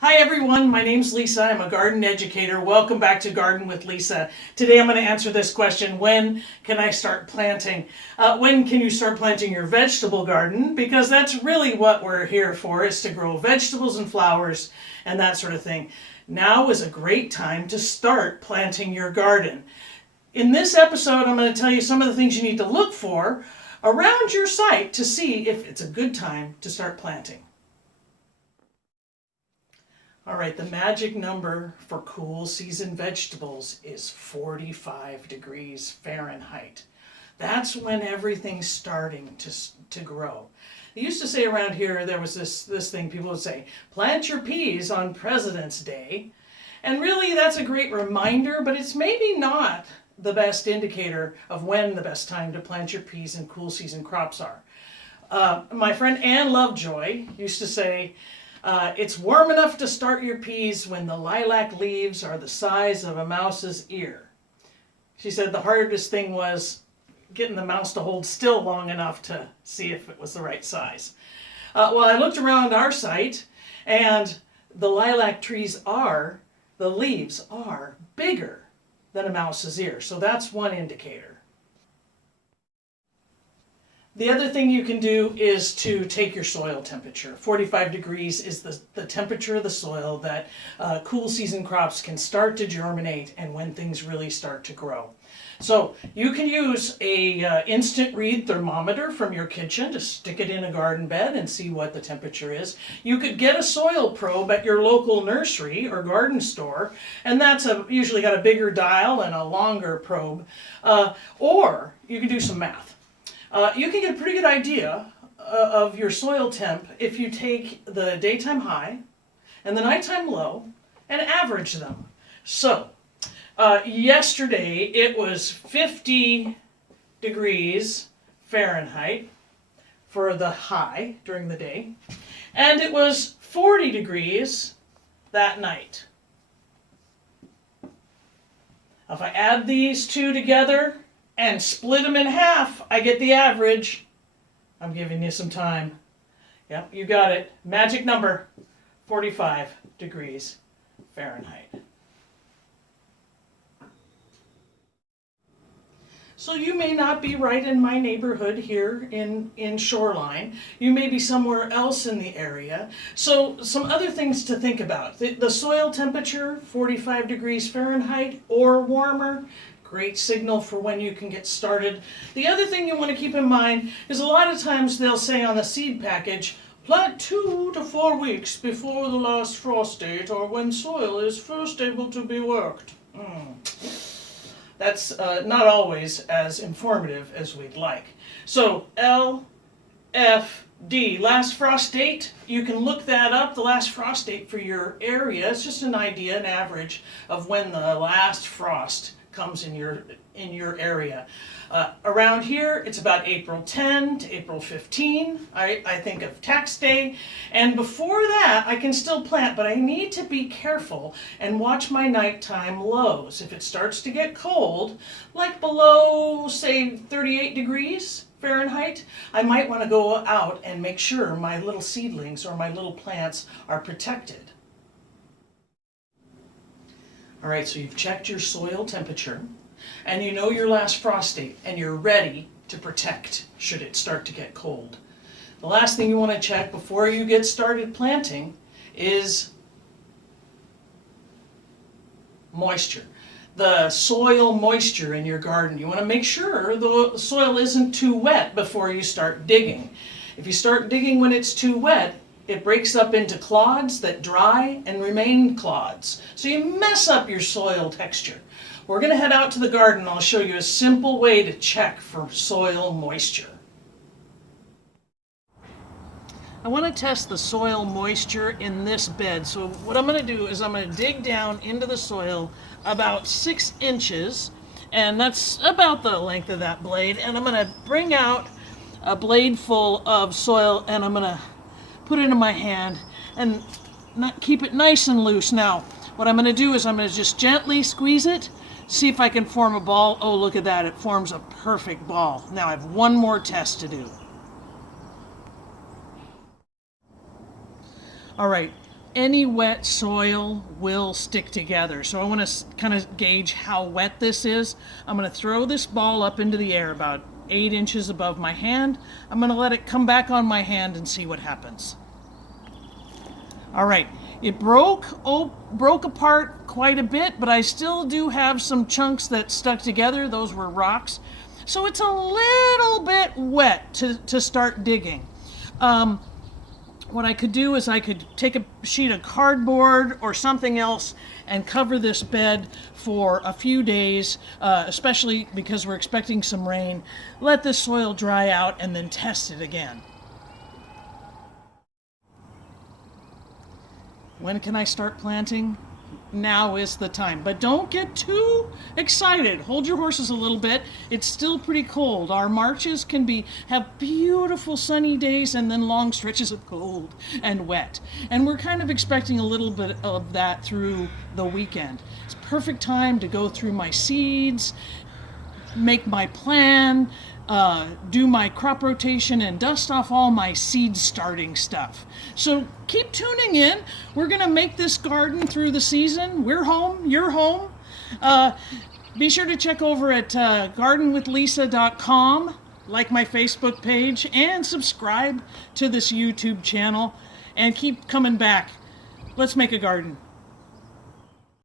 Hi everyone, my name's Lisa. I'm a garden educator. Welcome back to Garden with Lisa. Today I'm going to answer this question: when can I start planting? When can you start planting your vegetable garden? Because that's really what we're here for, is to grow vegetables and flowers and that sort of thing. Now is a great time to start planting your garden. In this episode, I'm going to tell you some of the things you need to look for around your site to see if it's a good time to start planting. All right, the magic number for cool season vegetables is 45 degrees Fahrenheit. That's when everything's starting to grow. They used to say around here, there was this thing people would say, plant your peas on President's Day. And really that's a great reminder, but it's maybe not the best indicator of when the best time to plant your peas and cool season crops are. My friend Ann Lovejoy used to say, it's warm enough to start your peas when the lilac leaves are the size of a mouse's ear. She said the hardest thing was getting the mouse to hold still long enough to see if it was the right size. Well, I looked around our site, and the lilac trees the leaves are bigger than a mouse's ear. So that's one indicator. The other thing you can do is to take your soil temperature. 45 degrees is the temperature of the soil that cool season crops can start to germinate and when things really start to grow. So you can use a instant read thermometer from your kitchen to stick it in a garden bed and see what the temperature is. You could get a soil probe at your local nursery or garden store, and that's usually got a bigger dial and a longer probe. Or you can do some math. You can get a pretty good idea of your soil temp if you take the daytime high and the nighttime low and average them. So, yesterday it was 50 degrees Fahrenheit for the high during the day, and it was 40 degrees that night. If I add these two together and split them in half, I get the average. I'm giving you some time. Yep, you got it. Magic number, 45 degrees Fahrenheit. So you may not be right in my neighborhood here in Shoreline. You may be somewhere else in the area. So some other things to think about. The soil temperature, 45 degrees Fahrenheit or warmer. Great signal for when you can get started. The other thing you want to keep in mind is a lot of times they'll say on the seed package, plant 2 to 4 weeks before the last frost date or when soil is first able to be worked. That's not always as informative as we'd like. So LFD, last frost date, you can look that up, the last frost date for your area. It's just an idea, an average of when the last frost comes in your area. Around here, it's about April 10 to April 15. I think of tax day. And before that, I can still plant, but I need to be careful and watch my nighttime lows. If it starts to get cold, like below, say, 38 degrees Fahrenheit, I might want to go out and make sure my little seedlings or my little plants are protected. All right, so you've checked your soil temperature, and you know your last frost date, and you're ready to protect should it start to get cold. The last thing you want to check before you get started planting is moisture. The soil moisture in your garden. You want to make sure the soil isn't too wet before you start digging. If you start digging when it's too wet, it breaks up into clods that dry and remain clods. So you mess up your soil texture. We're going to head out to the garden. I'll show you a simple way to check for soil moisture. I want to test the soil moisture in this bed. So what I'm going to do is I'm going to dig down into the soil about 6 inches, and that's about the length of that blade. And I'm going to bring out a blade full of soil, and I'm going to put it in my hand and keep it nice and loose. Now, what I'm going to do is I'm going to just gently squeeze it, see if I can form a ball. Oh, look at that. It forms a perfect ball. Now I have one more test to do. All right, any wet soil will stick together. So I want to kind of gauge how wet this is. I'm going to throw this ball up into the air about 8 inches above my hand. I'm going to let it come back on my hand and see what happens. All right, it broke apart quite a bit, but I still do have some chunks that stuck together. Those were rocks. So it's a little bit wet to start digging. What I could do is I could take a sheet of cardboard or something else and cover this bed for a few days, especially because we're expecting some rain. Let the soil dry out and then test it again. When can I start planting? Now is the time. But don't get too excited. Hold your horses a little bit. It's still pretty cold. Our marches can have beautiful sunny days and then long stretches of cold and wet. And we're kind of expecting a little bit of that through the weekend. It's perfect time to go through my seeds, make my plan, do my crop rotation, and dust off all my seed starting stuff. So keep tuning in. We're going to make this garden through the season. We're home. You're home. Be sure to check over at gardenwithlisa.com, like my Facebook page, and subscribe to this YouTube channel. And keep coming back. Let's make a garden.